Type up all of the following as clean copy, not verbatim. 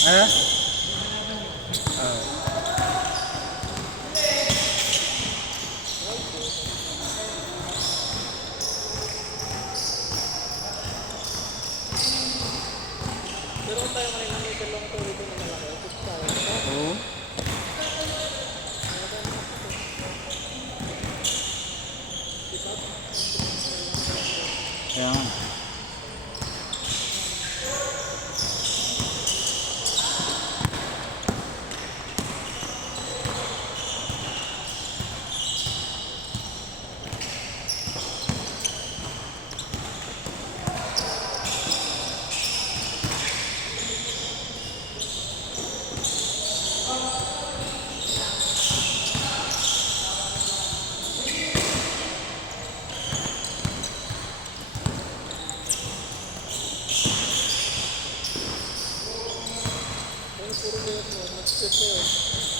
Ha? Oo. Kaya nga.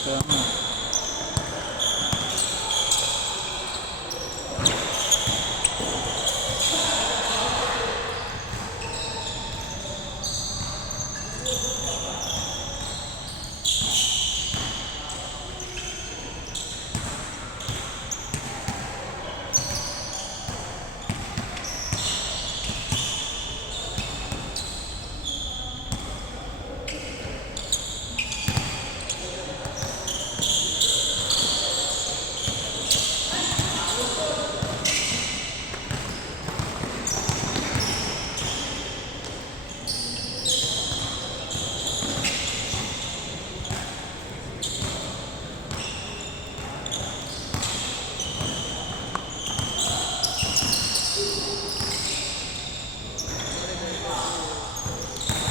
Kaya nga.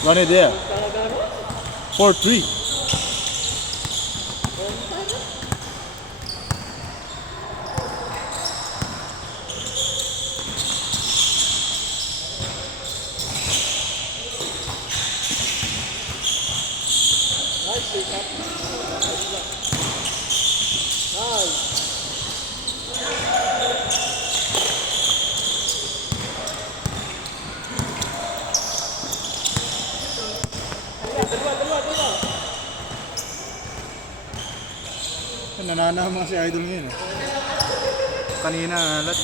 One idea. 4-3. Nananama si Idol ngayon. Kanina alat.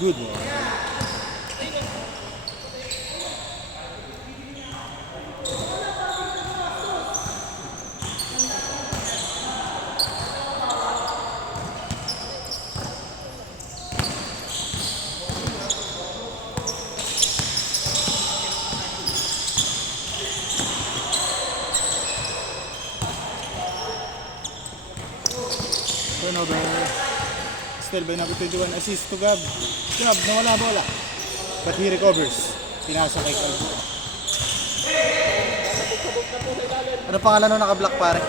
Good one. Turnover. Still by number 21, assist to Gab. Gab, nawala bola. But he recovers. Pinasa kay Calvo. Ano pangalan nung naka-block pare?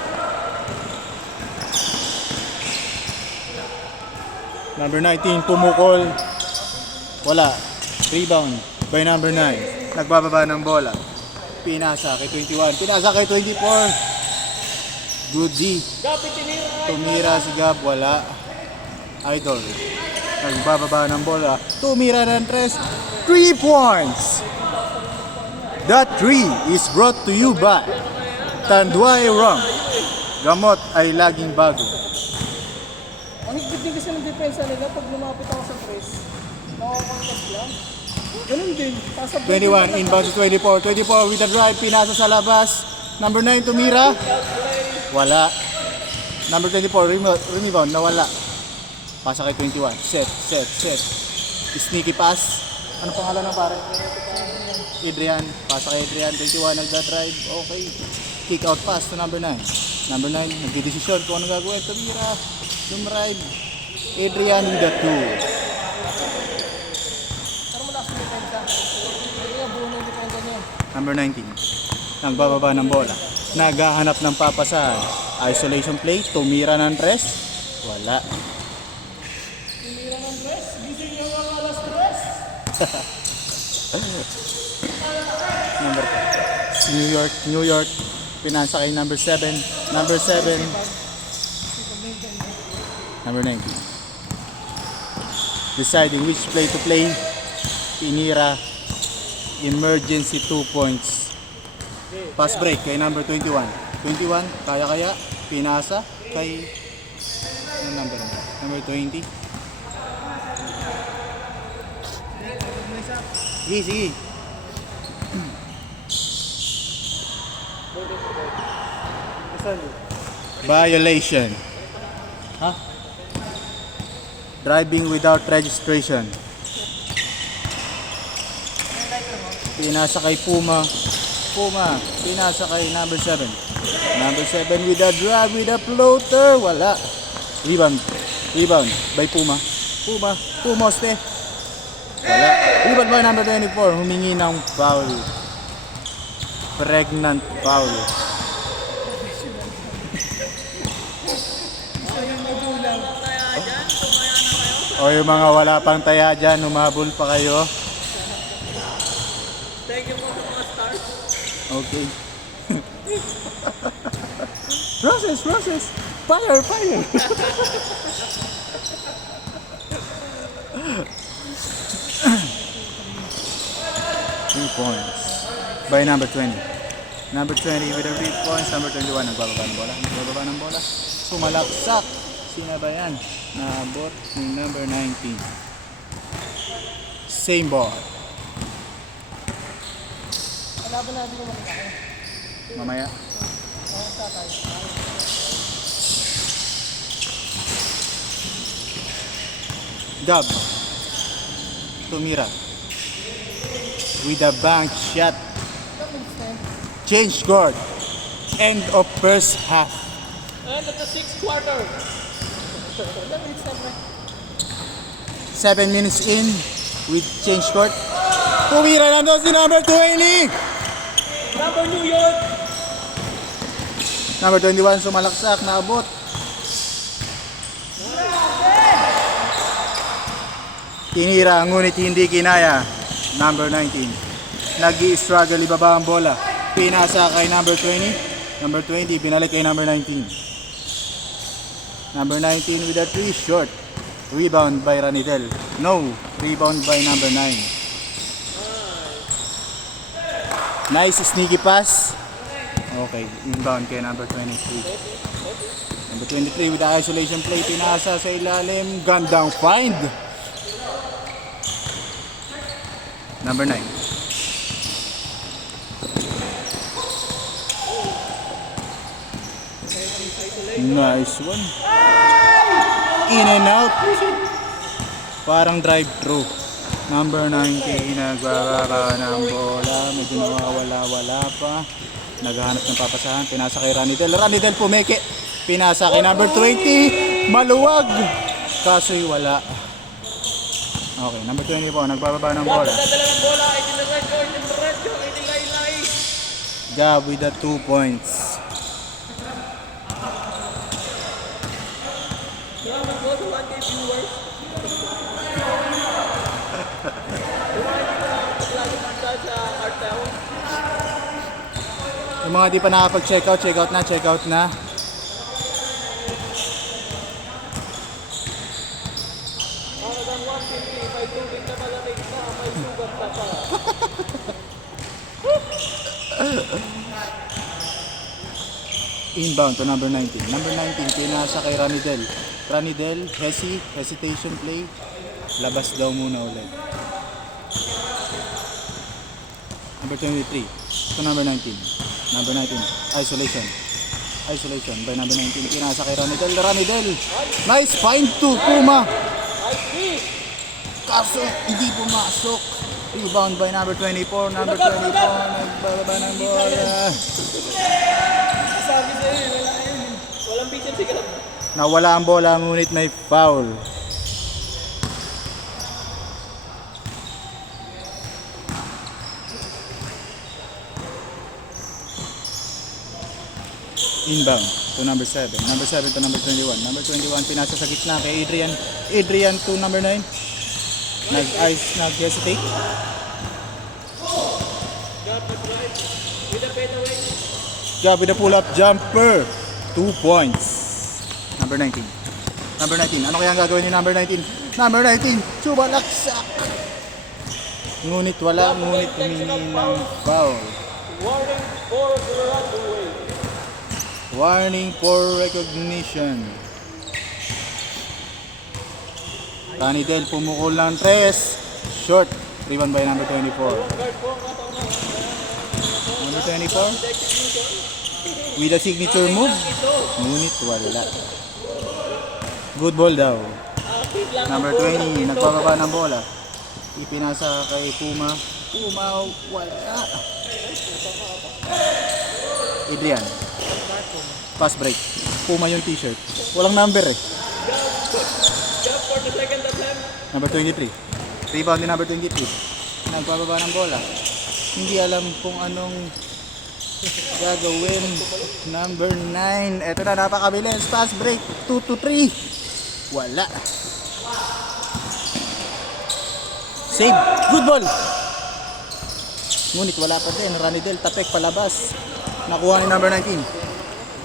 Number 19, pumukol. Wala. Rebound by number 9. Nagbababa ng bola. Pinasa kay 21. Pinasa kay 24. Good D. Tumira si Gab, wala. Idol. Nagbababa ng bola. Tumira ng 3 points. That 3 is brought to you by Tanduay Rum. Gamot ay laging bago. Ang higpit din kasi ng depensa nila pag lumapit ako sa press. Makakontak lang. Ganun din. 21, inbound to 24. 24 with a drive, pinasa sa labas. Number 9, tumira. Wala. Number 24, rebound, nawala. Pasa kay 21. Set. Sneaky pass. Ano pangalan ng pare? Adrian. Pasa kay Adrian. 21, nagda-drive. Okay. Kick out pass to number 9. Number 9, nagdidesisyon kung ano gagawin. Tumira. Dumrive. Adrian with the 2. Number 19. Nagbababa ng bola. Naghahanap ng papasahan. Isolation play. Tumira ng 3. Wala. Number New York. Pinasa kay number 7. Number 7. Number 19. Deciding which play to play. Pinira. Emergency 2 points. Pass break kay number 21. 21, kaya. Pinasa kay number 20. Sige. Violation. Driving without registration. Pinasa kay Puma. Pinasa kay number 7. Number 7 with a drag, with a floater. Wala. Rebound by Puma. Pumoste. Wala. Rebound by number 24. Humingi ng foul. Pregnant foul. O yung mga wala pang taya dyan, humabol pa kayo. Thank you po sa mga stars. Okay. Process. Fire. 3 points by number 20. Number 20 with a 3 points. Number 21 nagbababa ng bola. Sumalaksak. Sino ba yan? Naabot ng number 19. Same ball. Kalaban natin naman ako. Mamaya. Gab. Tumira. With a bank shot. Change guard. End of first half. And at the 6th quarter. 7 minutes in with change court. Tumira na doon si number 20. Number New York. Number 21 sumalaksak, naabot. Tinira ngunit hindi kinaya. Number 19. Nag-i-struggle ibaba ang bola. Pinasa kay number 20. Number 20 binalik kay number 19. Number 19 with a 3 short. Rebound by Ranidel. No. Rebound by number 9. Nice sneaky pass. Okay. Inbound kay number 23. Number 23 with the isolation play. Pinasa sa ilalim. Gandang find. Number 9. Nice one. In and out. Parang drive-thru. Number 19, nagbababa ng bola. Medyo nawawala-wala pa. Naghahanap ng papasahan. Pinasa kay Ranidel. Ranidel pumeke. Pinasa kay number 20. Maluwag. Kaso'y wala. Okay, number 20 po. Nagbababa ng bola. Dadala ng bola. Itineradyo. Itilaylay. Gab with the 2 points. Salamat po sa 1K viewers. Sa Artel. Yung mga di pa nakapag-check out, check out na. Hanggang 150, may tubig na malamig na, may sugat na pa. Inbound to number 19. Number 19, pinasa kay Ranidel. Ranidel, hesitation play. Labas daw muna ulit. Number 23 to number 19. Number 19, isolation by number 19. Pinasa kay Ranidel. Nice find to Puma. Kaso hindi pumasok. Rebound by number 24. Number 24 nagbababa ng bola. Sabi sa'yo, wala yun. Walang bitin si Gab. Nawala ang bola ngunit may foul. Inbound to number 7. Number 7 to number 21. Number 21 pinasa sa gitna kay Adrian to number 9. Nag-hesitate. Gab with a pull-up jumper. 2 points. Number 19. Number 19. Ano kaya ang gagawin ni number 19? Number 19. Subalaksak. Ngunit wala. Ngunit humingi ng foul. Warning for recognition. Tanidel pumukol ng 3. Short. Rebound by number 24. Number 24. With a signature move. Ngunit wala. Good ball daw. Number 20. Nagpapaba ng bola. Ipinasa kay Puma. Puma wala. Adrian. Pass break. Puma yung t-shirt. Walang number eh. Number 23. Rebound ni number 23. Nagpapaba ng bola. Hindi alam kung anong gagawin. Number 9. Eto na, napakabilis. Pass break. 2 to 3. Wala. Save. Good ball. Ngunit wala pa din. Ranidel tapek palabas. Nakuha ni number 19.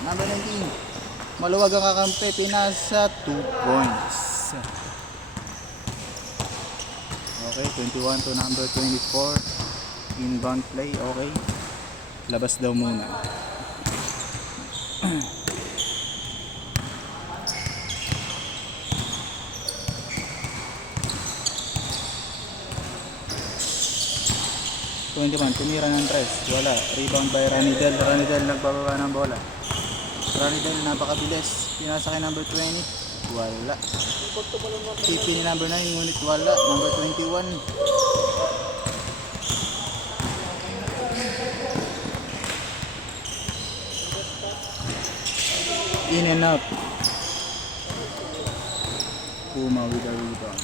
Number 19. Maluwag ang kakampi. Pinasa 2 points. Okay, 21 to number 24. Inbound play. Okay. Labas daw muna. Tumira ng 3. Wala. Rebound by Ranidel. Ranidel nagbababa ng bola. Ranidel napakabilis. Pinasa kay number 20. Wala. Pipi ni number 9. Ngunit wala. Number 21. In and out. Puma with a rebound.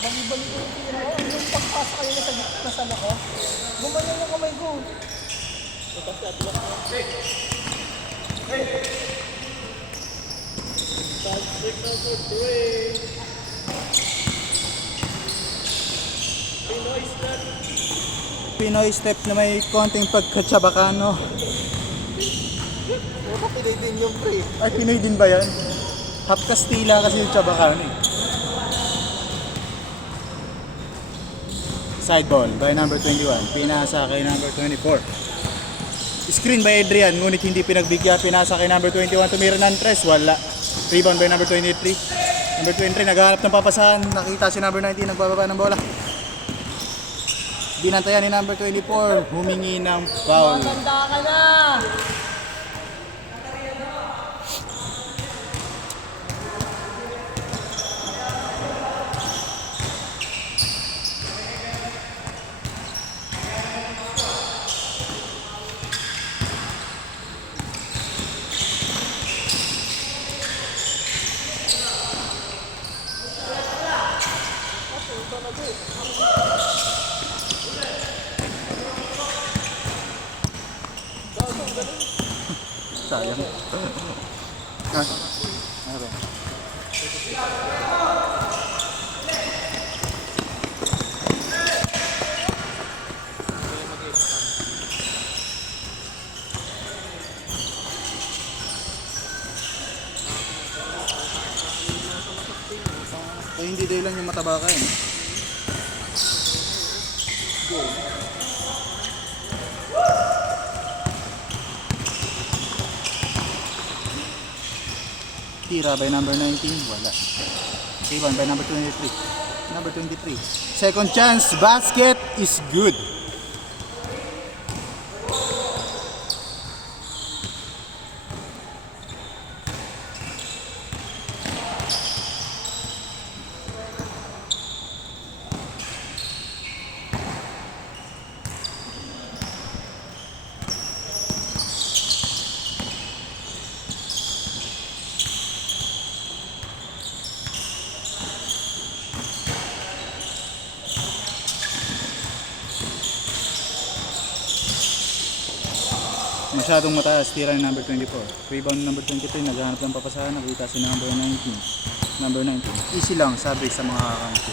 Bali-bali ko yung tira ko. Yung pagpasa kayo na sa lako. Gumanon yung kamay ko. Pinoy step na may konting pagkatsabakano. Baka Pinoy din yung pre. Ay, Pinoy din ba yan? Half Kastila kasi yung tsabakano eh. Side ball by number 21. Pinasa kay number 24. Screen by Adrian. Ngunit hindi pinagbigyan. Pinasa kay number 21. Tumira ng 3. Wala. Rebound by number 23. Number 23 naghahanap ng papasahan. Nakita si number 19 nagbababa ng bola. Binantayan ni number 24. Humingi ng foul. Maganda ka na! Sayang. Ah, ano ba? Ay, hindi dahil lang yung mataba ka eh. Tira by number 19, wala. Rebound by number 23. Number 23. Second chance, basket is good. Masyadong mataas, tira ni number 24. Rebound ni number 23, naghahanap ng papasahan, nakita si number 19. Number 19. Easy lang, sabi sa mga kakampi.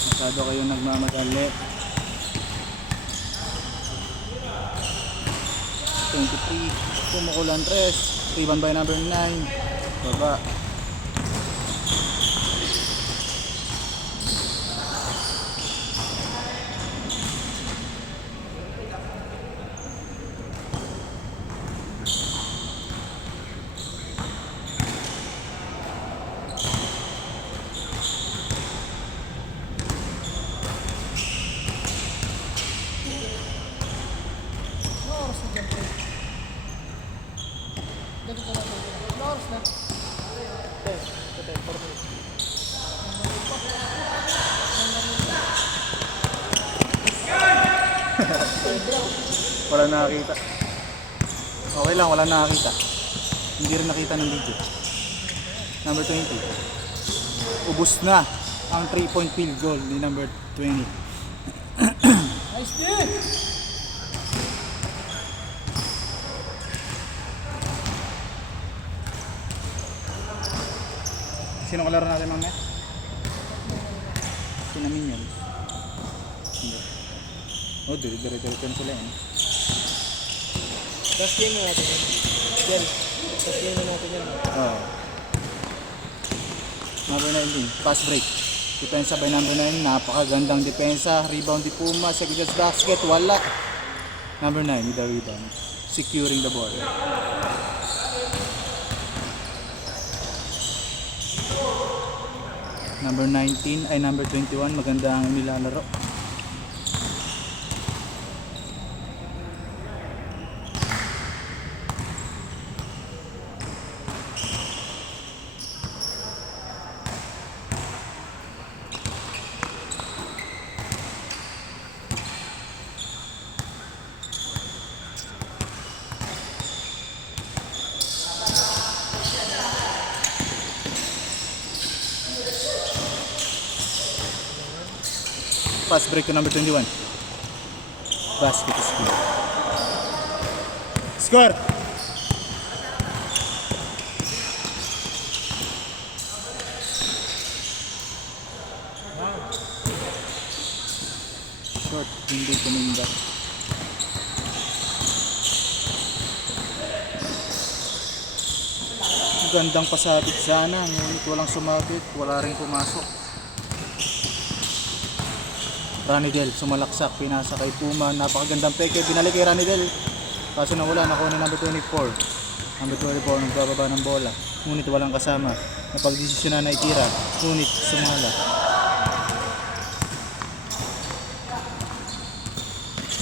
Masyado kayong nagmamadali. 23, pumukulan 3. Rebound by number 9. Baba. Ano oras na dyan, pre? Dito ko natin. Ano oras na? 4 minutes. Wala nakakita. Okay lang, wala nakakita. Hindi rin nakita ng video. Number 20. Ubus na ang 3-point field goal ni number 20. Nice din! Sino kalaro natin mamaya? Sina Minions. Hindi. Oh, dire-dire na sila eh. Last game na natin yan. Yan. Last game na natin yan. Oh. Number 19, pass break. Depensa by number 9, napakagandang depensa. Rebound di Puma, second chance basket, wala. Number 9 with the rebound, securing the ball. Number 19 ay number 21, maganda ang nilalaro. Pass break to number 21. Basket is good. Score! Short, hindi tumindak. Gandang pasabit sana, ngunit walang sumabit, wala rin pumasok. Ranidel, sumalaksak, pinasa kay Puma, napakagandang peke, binalik kay Ranidel. Kaso nawala, nakuha ni number 24. Number 24, nagbababa ng bola, ngunit walang kasama. Napagdesisyonan na itira, ngunit sumala.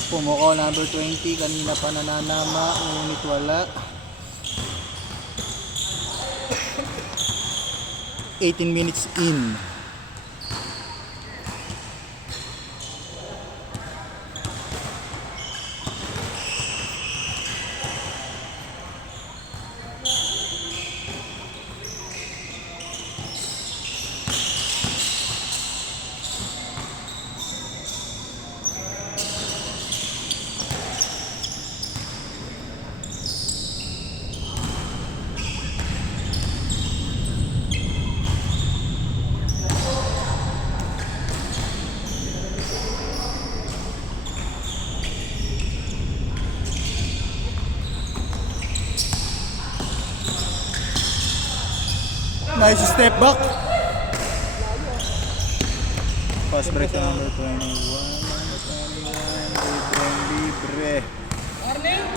Pumukaw number 20, kanina pa nananama, ngunit wala. 18 minutes in. Nice step back. Pass break to number 21. Libre. Arling!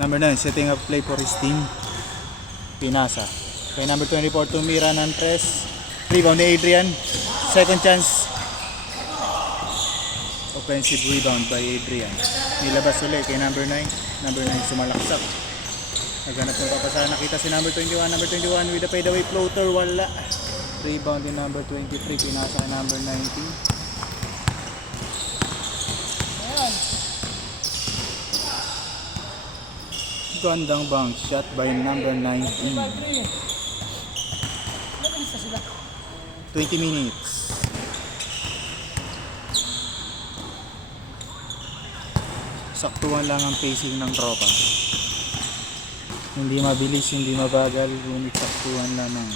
Number 9, setting up play for his team. Pinasa. Kay number 24, tumira ng press. Rebound ni Adrian. Second chance. Offensive rebound by Adrian. Nilabas ulit kay number 9. Number 9 sumalaksak. Naghanap ng papasahan. Nakita si number 21. Number 21 with a fadeaway floater. Wala. Rebound din number 23. Pinasa kay number 19. Ayan. Gandang bounce shot by number 19. 3-3. Nabilis na sila. 20 minutes. Saktuhan lang ang pacing ng tropa. Hindi mabilis, hindi mabagal, ngunit saktuhan lamang.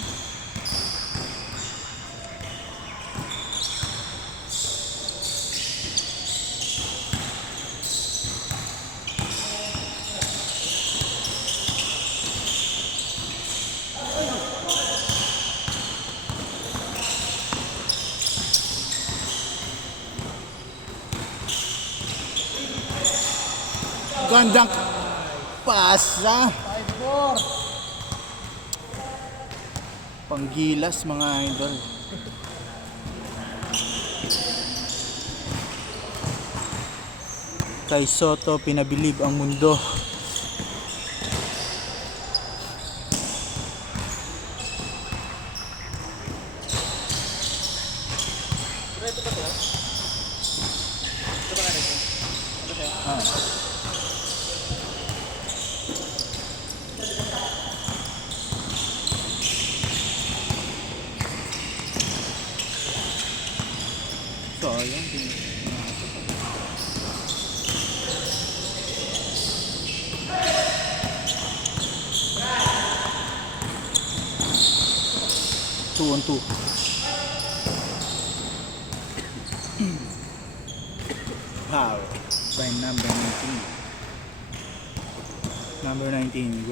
Gandang pasa. 5-4. Panggilas mga idol. Kay Soto pinabilib ang mundo. Sayang din. Two on two. Foul by number 19. Number 19,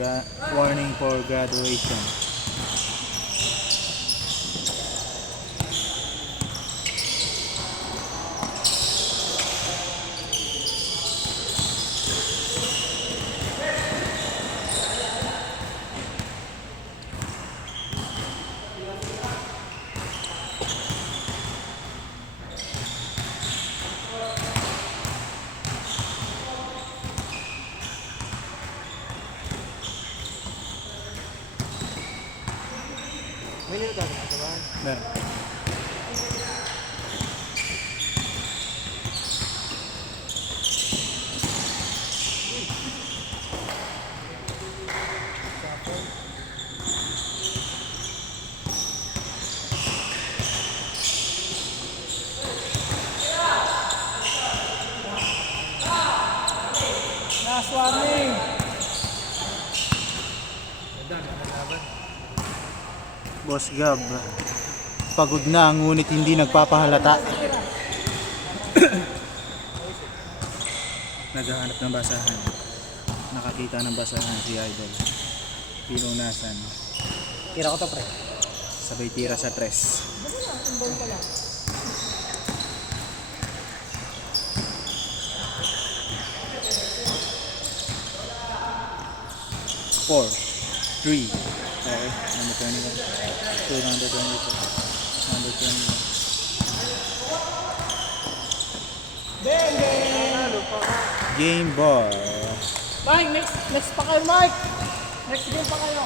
warning for graduation. Meron. Last warning. Boss Gab, pagod na ngunit hindi nagpapahalata. Naghahanap ng basahan. Nakakita ng basahan si Idol. Pinunasan. Tira ko to, pre. Sabay tira sa tres. Tumbol ka lang. 4, 3. Okay, number 21. 224. Number 21. Game ball. Mike, next pa kayo, Mike. Next game pa kayo.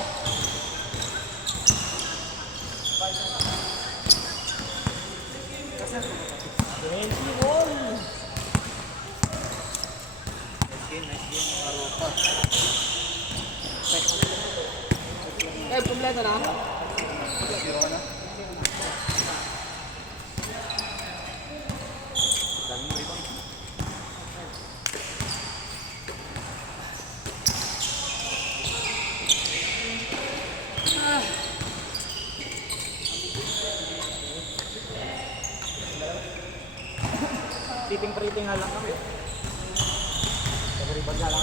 Eh, kompleto na? Titing-priting nga lang kami. Pag-ribad nga lang